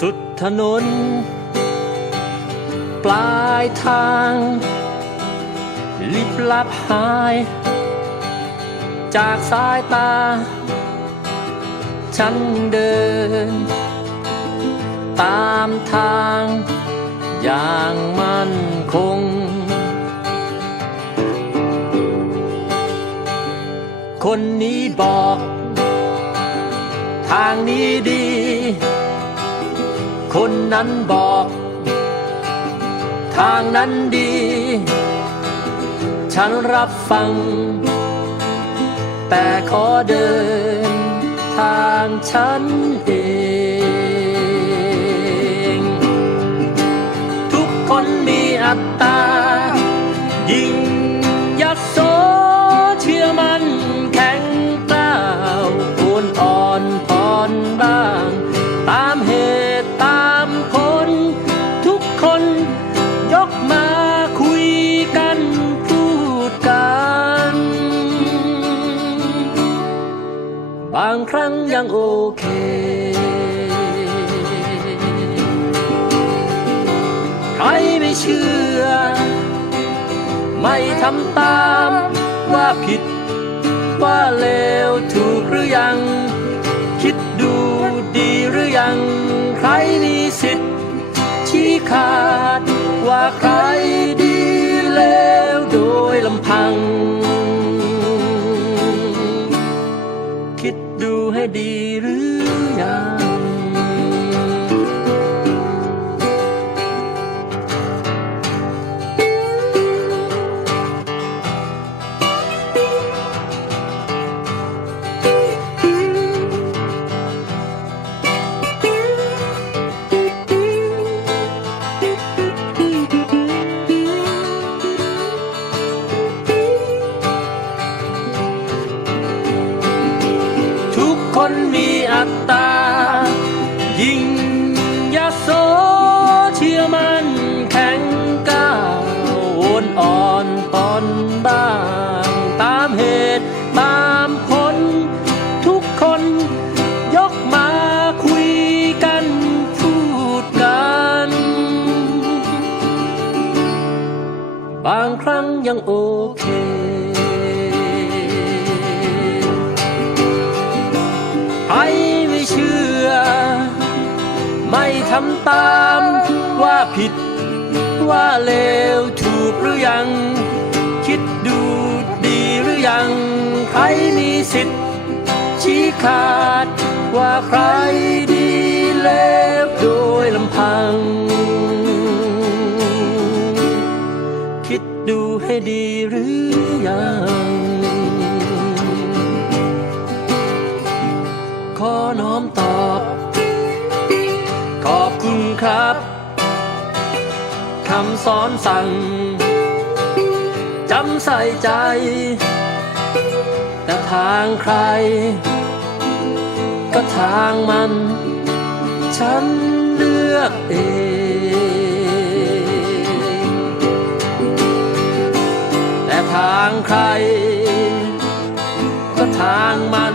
สุดถนน ปลายทาง ลิบลับหาย จากสายตา ฉันเดิน ตามทาง อย่างมั่นคง คนนี้บอก ทางนี้ดี คนนั้นบอก ทางนั้นดี ฉันรับฟัง แต่ขอเดิน ทางฉันเองทุกคนมีอัตตา ยิ่งยักโสเชื่อมันแข็งกล้าวโอนอ่อนผ่อนบ้าง ครั้งยังโอเค ใครไม่เชื่อ ไม่ทำตามว่าผิด ว่าเลวถูกหรือยัง คิดดูดีหรือยัง ใครมีสิทธิ์ ชี้ขาดว่าใครดีเลวโดยลำพัง ให้ดีหรือยัง คนมีอัตตา ยิ่งยโสเชื่อมันแข็งก้าวโอนอ่อนตอนบ้าง ตามเหตุตามผลทุกคนยกมาคุยกันพูดกัน บางครั้งยังโอเค ชื่อ ไม่ทำตามว่าผิด ว่าเลวถูกหรือยัง คิดดูดีหรือยัง ใครมีสิทธิ์ ชี้ขาดว่าใครดีเลวโดยลำพัง คิดดูให้ดีหรือยัง คำสอนสั่ง จำใส่ใจ แต่ทางใคร ก็ทางมัน ฉันเลือกเองแต่ทางใคร ก็ทางมัน